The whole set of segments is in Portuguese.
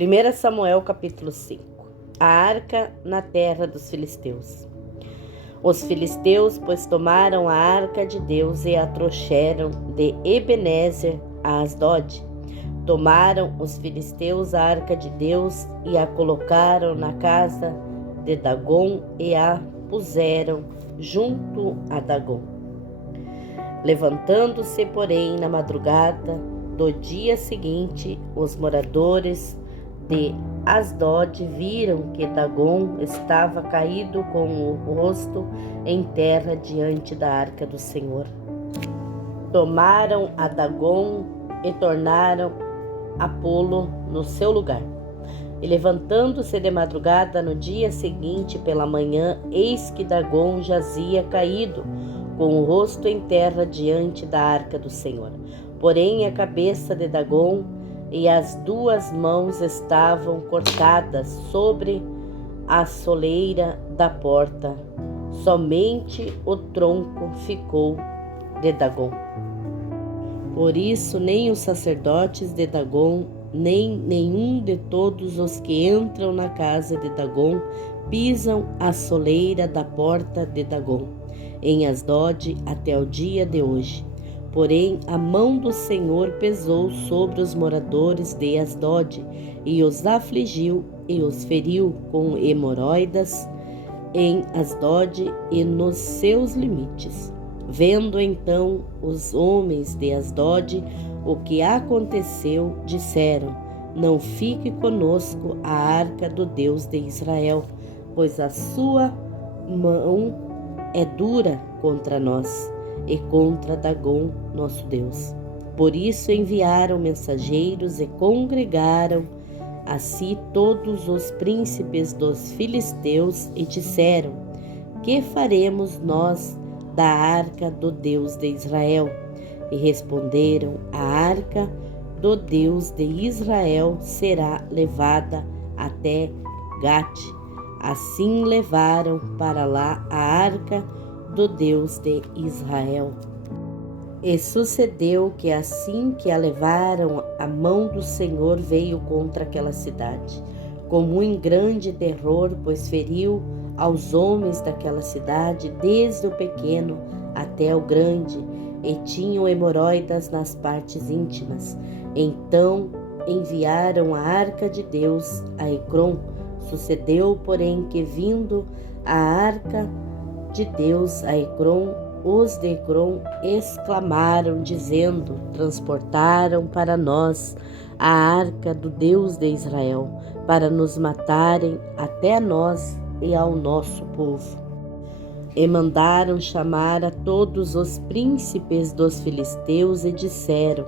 1 Samuel capítulo 5. A arca na terra dos filisteus. Os filisteus, pois, tomaram a arca de Deus e a trouxeram de Ebenezer a Asdod. Tomaram os filisteus a arca de Deus e a colocaram na casa de Dagom e a puseram junto a Dagom. Levantando-se, porém, na madrugada do dia seguinte, os moradores de Asdod viram que Dagom estava caído com o rosto em terra diante da arca do Senhor. Tomaram a Dagom e tornaram a pô-lo no seu lugar. E levantando-se de madrugada no dia seguinte pela manhã, eis que Dagom jazia caído, com o rosto em terra diante da arca do Senhor. Porém a cabeça de Dagom e as duas mãos estavam cortadas sobre a soleira da porta. Somente o tronco ficou de Dagom. Por isso nem os sacerdotes de Dagom, nem nenhum de todos os que entram na casa de Dagom pisam a soleira da porta de Dagom, em Asdod até o dia de hoje. Porém, a mão do Senhor pesou sobre os moradores de Asdod, e os afligiu e os feriu com hemorroidas em Asdod e nos seus limites. Vendo então os homens de Asdod o que aconteceu, disseram: não fique conosco a arca do Deus de Israel, pois a sua mão é dura contra nós e contra Dagom, nosso Deus. Por isso enviaram mensageiros e congregaram a si todos os príncipes dos filisteus e disseram: que faremos nós da arca do Deus de Israel? E responderam: a arca do Deus de Israel será levada até Gate. Assim levaram para lá a arca do Deus de Israel. E sucedeu que assim que a levaram, a mão do Senhor veio contra aquela cidade, com muito grande terror, pois feriu aos homens daquela cidade, desde o pequeno até o grande, e tinham hemorroidas nas partes íntimas. Então enviaram a arca de Deus a Ecrom. Sucedeu, porém, que vindo a arca de Deus a Ecrom, os de Ecrom exclamaram, dizendo: transportaram para nós a arca do Deus de Israel, para nos matarem até a nós e ao nosso povo. E mandaram chamar a todos os príncipes dos filisteus e disseram: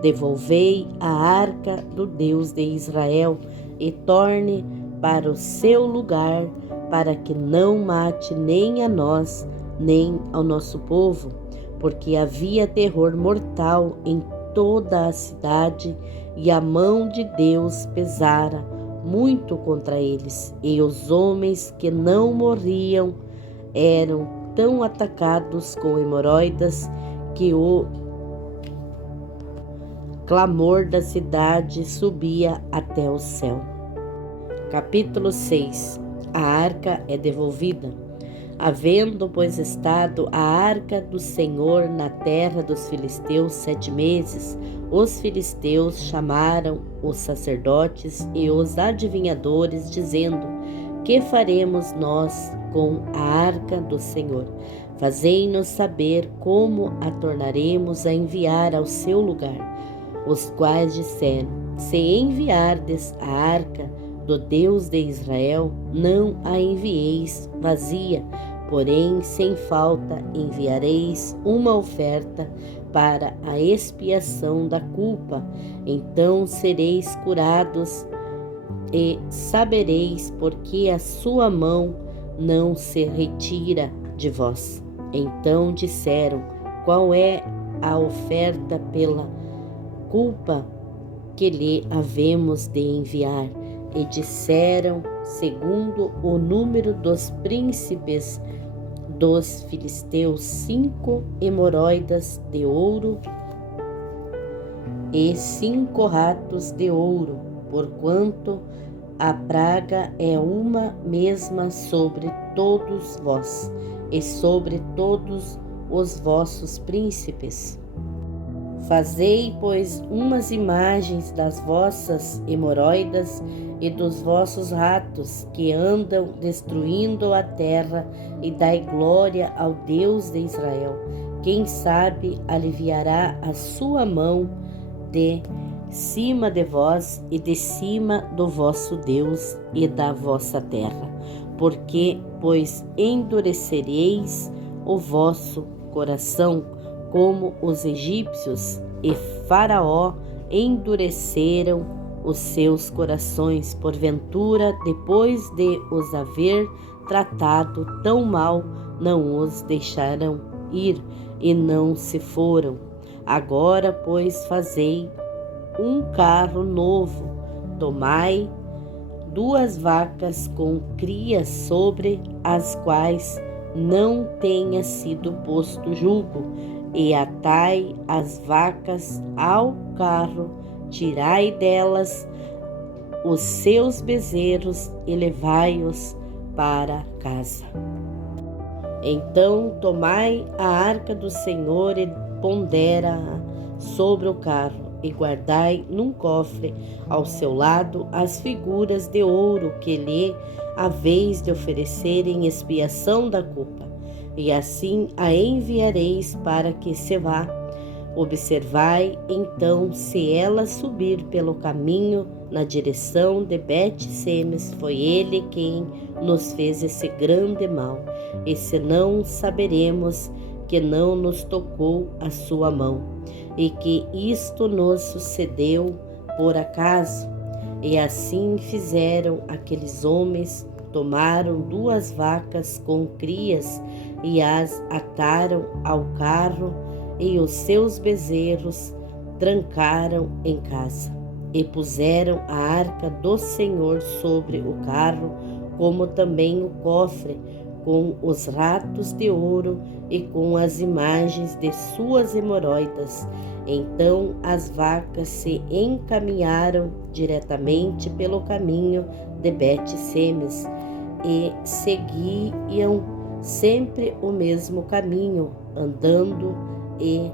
devolvei a arca do Deus de Israel e torne para o seu lugar, para que não mate nem a nós, nem ao nosso povo, porque havia terror mortal em toda a cidade, e a mão de Deus pesara muito contra eles, e os homens que não morriam eram tão atacados com hemorroidas que o clamor da cidade subia até o céu. Capítulo 6. A arca é devolvida. Havendo, pois, estado a arca do Senhor na terra dos filisteus 7 meses, os filisteus chamaram os sacerdotes e os adivinhadores, dizendo: que faremos nós com a arca do Senhor? Fazei-nos saber como a tornaremos a enviar ao seu lugar. Os quais disseram: se enviardes a arca do Deus de Israel, não a envieis vazia, porém sem falta enviareis uma oferta para a expiação da culpa. Então sereis curados e sabereis porque a sua mão não se retira de vós. Então disseram: qual é a oferta pela culpa que lhe havemos de enviar? E disseram, segundo o número dos príncipes dos filisteus, 5 hemorroidas de ouro e 5 ratos de ouro, porquanto a praga é uma mesma sobre todos vós e sobre todos os vossos príncipes. Fazei, pois, umas imagens das vossas hemorroidas e dos vossos ratos que andam destruindo a terra, e dai glória ao Deus de Israel. Quem sabe aliviará a sua mão de cima de vós e de cima do vosso Deus e da vossa terra, porque, pois, endurecereis o vosso coração, como os egípcios e Faraó endureceram os seus corações, porventura, depois de os haver tratado tão mal, não os deixaram ir e não se foram. Agora, pois, fazei um carro novo, tomai 2 vacas com crias sobre as quais não tenha sido posto jugo, e atai as vacas ao carro, tirai delas os seus bezerros e levai-os para casa. Então tomai a arca do Senhor e pondera-a sobre o carro, e guardai num cofre ao seu lado as figuras de ouro que lhe haveis de oferecer em expiação da culpa, e assim a enviareis para que se vá. Observai então, se ela subir pelo caminho na direção de Bet-Semes, foi ele quem nos fez esse grande mal, e senão saberemos que não nos tocou a sua mão, e que isto nos sucedeu por acaso. E assim fizeram aqueles homens, tomaram 2 vacas com crias e as ataram ao carro, e os seus bezerros trancaram em casa, e puseram a arca do Senhor sobre o carro, como também o cofre, com os ratos de ouro e com as imagens de suas hemorroidas. Então as vacas se encaminharam diretamente pelo caminho de Bet-Semes e seguiam sempre o mesmo caminho, andando e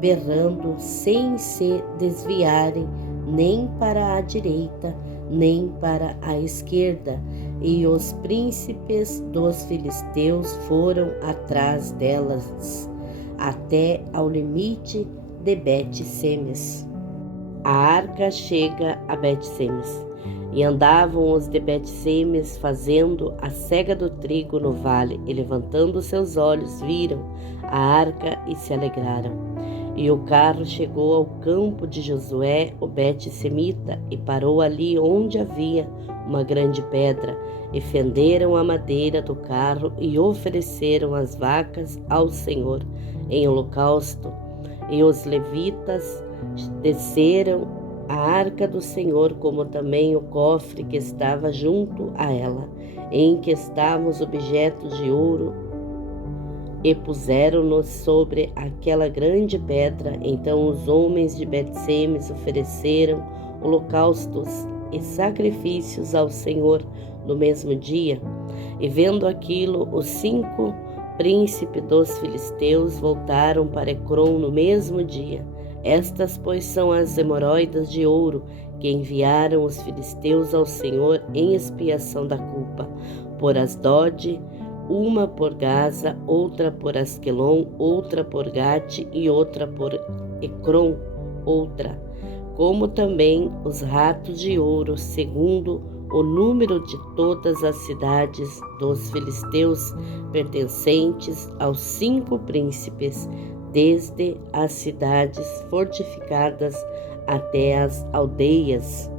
berrando, sem se desviarem nem para a direita nem para a esquerda. E os príncipes dos filisteus foram atrás delas até ao limite de Bet-Semes. A arca chega a Bet-Semes, e andavam os de Bet-Semes fazendo a cega do trigo no vale, e levantando seus olhos viram a arca e se alegraram. E o carro chegou ao campo de Josué, o Bet-Semita, e parou ali onde havia uma grande pedra, e fenderam a madeira do carro e ofereceram as vacas ao Senhor em holocausto. E os levitas desceram a arca do Senhor, como também o cofre que estava junto a ela, em que estavam os objetos de ouro, e puseram-nos sobre aquela grande pedra. Então os homens de Bet-Semes ofereceram holocaustos e sacrifícios ao Senhor no mesmo dia. E vendo aquilo, os 5 príncipes dos filisteus voltaram para Ecrom no mesmo dia. Estas, pois, são as hemorroidas de ouro que enviaram os filisteus ao Senhor em expiação da culpa, por Asdod, uma por Gaza, outra por Asquelon, outra por Gate e outra por Ecrom, outra, como também os ratos de ouro, segundo o número de todas as cidades dos filisteus, pertencentes aos 5 príncipes, desde as cidades fortificadas até as aldeias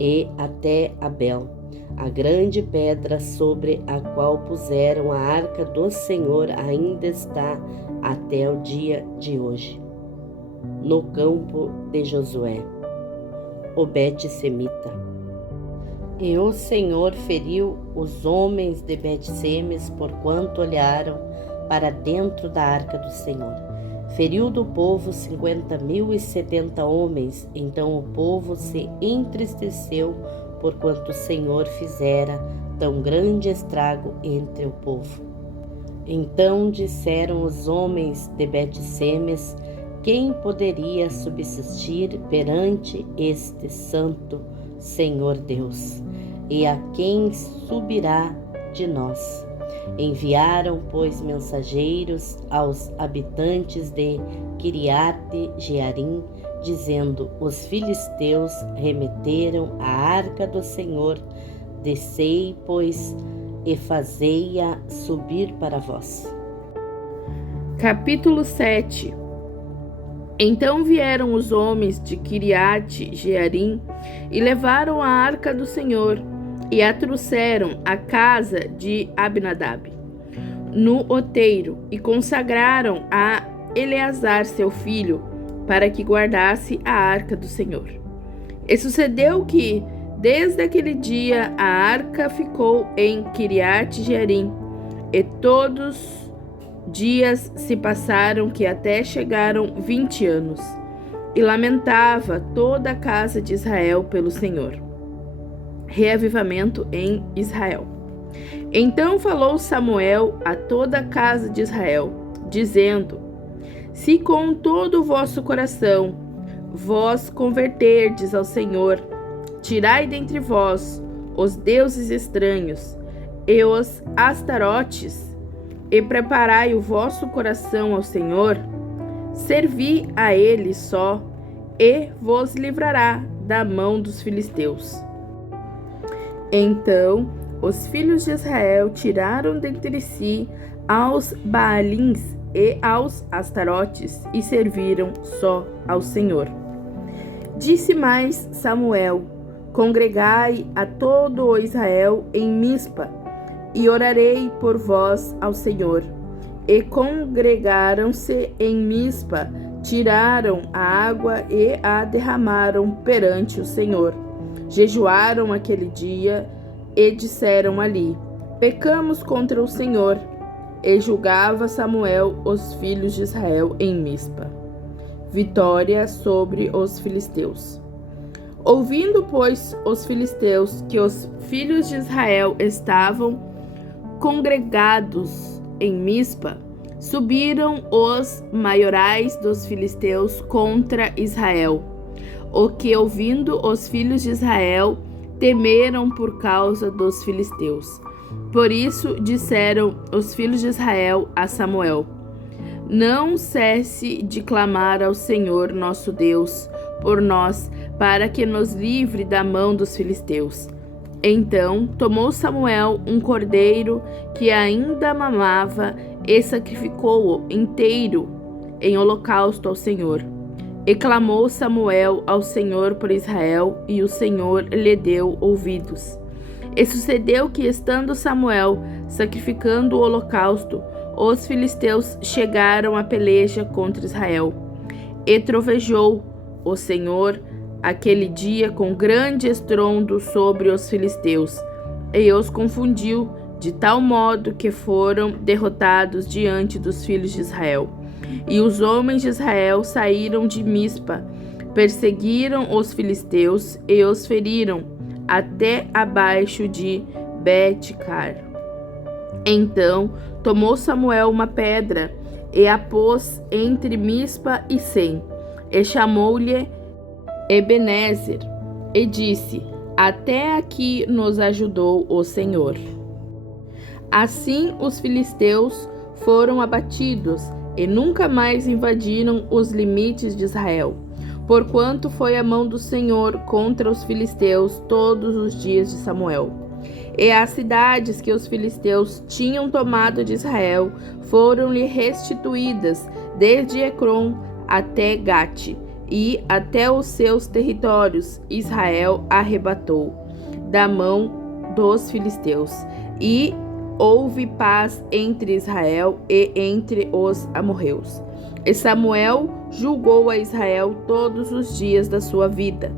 e até Abel, a grande pedra sobre a qual puseram a arca do Senhor ainda está até o dia de hoje, no campo de Josué, o Bet-Semita. E o Senhor feriu os homens de Bet-Semes, porquanto olharam para dentro da arca do Senhor. Feriu do povo 50.070 homens. Então o povo se entristeceu, porquanto o Senhor fizera tão grande estrago entre o povo. Então disseram os homens de Bet-Semes: quem poderia subsistir perante este santo Senhor Deus? E a quem subirá de nós? Enviaram, pois, mensageiros aos habitantes de Quiriate-Jearim, dizendo: os filisteus remeteram a arca do Senhor. Descei, pois, e fazei-a subir para vós. Capítulo 7. Então vieram os homens de Quiriate-Jearim e levaram a arca do Senhor e a trouxeram à casa de Abinadab, no outeiro, e consagraram a Eleazar, seu filho, para que guardasse a arca do Senhor. E sucedeu que, desde aquele dia, a arca ficou em Quiriate-Jearim, e todos dias se passaram que até chegaram 20 anos, e lamentava toda a casa de Israel pelo Senhor. Reavivamento em Israel. Então falou Samuel a toda a casa de Israel, dizendo: se com todo o vosso coração vós converterdes ao Senhor, tirai dentre vós os deuses estranhos e os astarotes, e preparai o vosso coração ao Senhor, servi a ele só, e vos livrará da mão dos filisteus. Então os filhos de Israel tiraram dentre si aos Baalins e aos Astarotes e serviram só ao Senhor. Disse mais Samuel: congregai a todo o Israel em Mispa, e orarei por vós ao Senhor. E congregaram-se em Mispa, tiraram a água e a derramaram perante o Senhor. Jejuaram aquele dia e disseram ali: pecamos contra o Senhor. E julgava Samuel os filhos de Israel em Mispa. Vitória sobre os filisteus. Ouvindo, pois, os filisteus que os filhos de Israel estavam congregados em Mispa, subiram os maiorais dos filisteus contra Israel. O que, ouvindo os filhos de Israel, temeram por causa dos filisteus. Por isso disseram os filhos de Israel a Samuel: não cesse de clamar ao Senhor nosso Deus por nós, para que nos livre da mão dos filisteus. Então tomou Samuel um cordeiro que ainda mamava e sacrificou-o inteiro em holocausto ao Senhor. E clamou Samuel ao Senhor por Israel, e o Senhor lhe deu ouvidos. E sucedeu que, estando Samuel sacrificando o holocausto, os filisteus chegaram à peleja contra Israel. E trovejou o Senhor aquele dia com grande estrondo sobre os filisteus, e os confundiu, de tal modo que foram derrotados diante dos filhos de Israel. E os homens de Israel saíram de Mispa, perseguiram os filisteus e os feriram até abaixo de Bet-car. Então tomou Samuel uma pedra e a pôs entre Mispa e Sem, e chamou-lhe Ebenezer, e disse: até aqui nos ajudou o Senhor. Assim os filisteus foram abatidos e nunca mais invadiram os limites de Israel, porquanto foi a mão do Senhor contra os filisteus todos os dias de Samuel. E as cidades que os filisteus tinham tomado de Israel foram-lhe restituídas, desde Ecrom até Gate, e até os seus territórios Israel arrebatou da mão dos filisteus. E houve paz entre Israel e entre os amorreus. E Samuel julgou a Israel todos os dias da sua vida,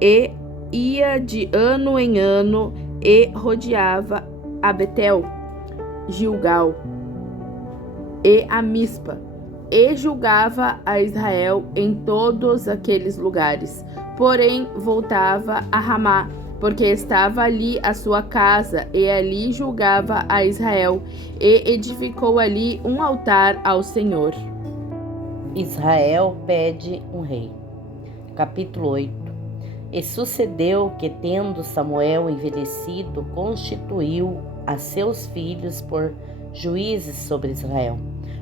e ia de ano em ano e rodeava a Betel, Gilgal e a Mispa, e julgava a Israel em todos aqueles lugares. Porém, voltava a Ramá, porque estava ali a sua casa, e ali julgava a Israel, e edificou ali um altar ao Senhor. Israel pede um rei. Capítulo 8. E sucedeu que, tendo Samuel envelhecido, constituiu a seus filhos por juízes sobre Israel.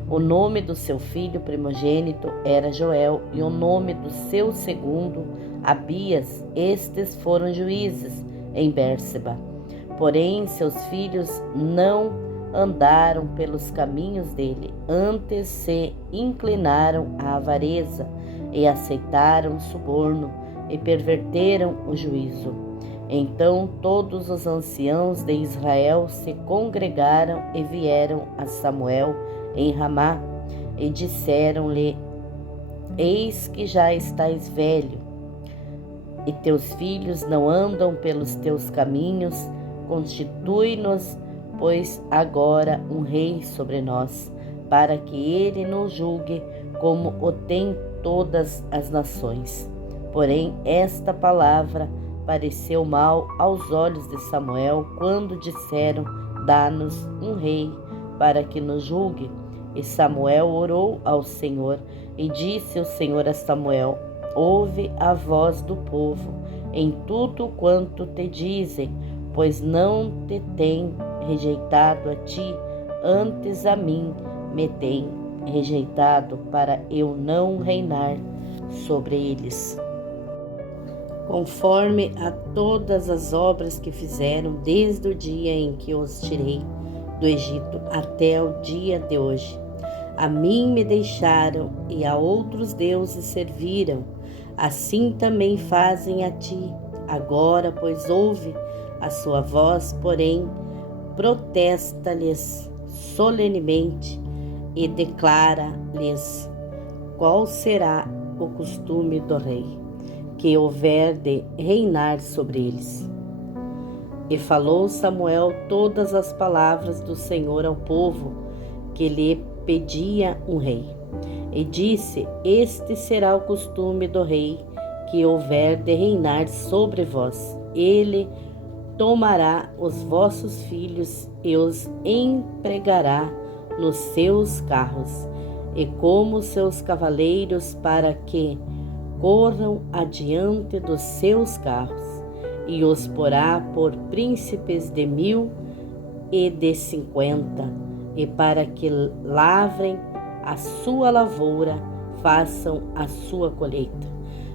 O nome do seu filho primogênito era Joel, e o nome do seu segundo, Abias. Estes foram juízes em Bérseba. Porém, seus filhos não andaram pelos caminhos dele, antes se inclinaram à avareza e aceitaram o suborno e perverteram o juízo. Então todos os anciãos de Israel se congregaram e vieram a Samuel em Ramá e disseram-lhe: Eis que já estás velho, e teus filhos não andam pelos teus caminhos. Constitui-nos, pois, agora um rei sobre nós, para que ele nos julgue como o tem todas as nações. Porém, esta palavra pareceu mal aos olhos de Samuel, quando disseram: Dá-nos um rei para que nos julgue. E Samuel orou ao Senhor, e disse o Senhor a Samuel: Ouve a voz do povo em tudo quanto te dizem, pois não te tem rejeitado a ti, antes a mim me tem rejeitado, para eu não reinar sobre eles, conforme a todas as obras que fizeram desde o dia em que os tirei do Egito até o dia de hoje. A mim me deixaram e a outros deuses serviram, assim também fazem a ti. Agora, pois, ouve a sua voz, porém protesta-lhes solenemente e declara-lhes qual será o costume do rei que houver de reinar sobre eles. E falou Samuel todas as palavras do Senhor ao povo, que lhe pedia um rei. E disse: Este será o costume do rei que houver de reinar sobre vós. Ele tomará os vossos filhos e os empregará nos seus carros e como seus cavaleiros, para que corram adiante dos seus carros, e os porá por príncipes de 1000 e de 50, e para que lavrem a sua lavoura, façam a sua colheita,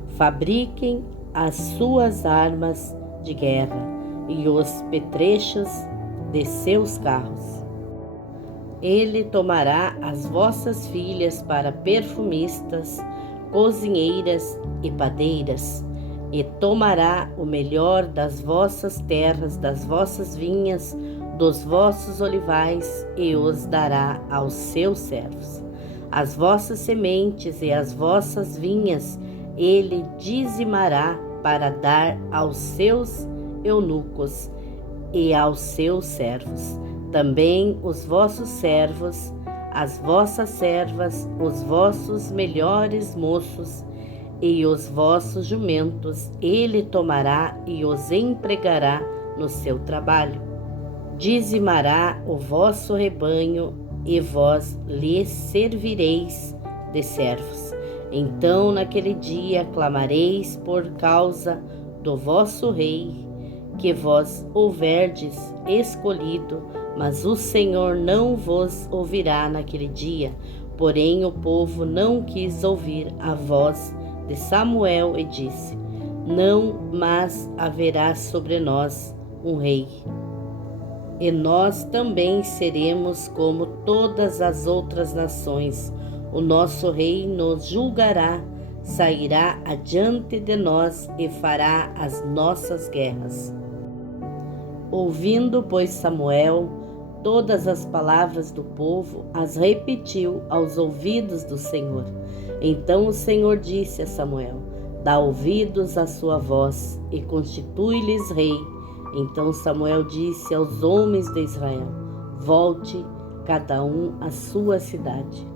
fabriquem as suas armas de guerra e os petrechos de seus carros. Ele tomará as vossas filhas para perfumistas, cozinheiras e padeiras, e tomará o melhor das vossas terras, das vossas vinhas, dos vossos olivais, e os dará aos seus servos. As vossas sementes e as vossas vinhas ele dizimará para dar aos seus eunucos e aos seus servos. Também os vossos servos, as vossas servas, os vossos melhores moços e os vossos jumentos, ele tomará e os empregará no seu trabalho. Dizimará o vosso rebanho, e vós lhe servireis de servos. Então, naquele dia, clamareis por causa do vosso rei, que vós houverdes escolhido, mas o Senhor não vos ouvirá naquele dia. Porém, o povo não quis ouvir a voz de Samuel e disse: Não, mas haverá sobre nós um rei, e nós também seremos como todas as outras nações. O nosso rei nos julgará, sairá adiante de nós e fará as nossas guerras. Ouvindo, pois, Samuel todas as palavras do povo, as repetiu aos ouvidos do Senhor. Então o Senhor disse a Samuel: Dá ouvidos à sua voz e constitui-lhes rei. Então Samuel disse aos homens de Israel: Volte cada um à sua cidade.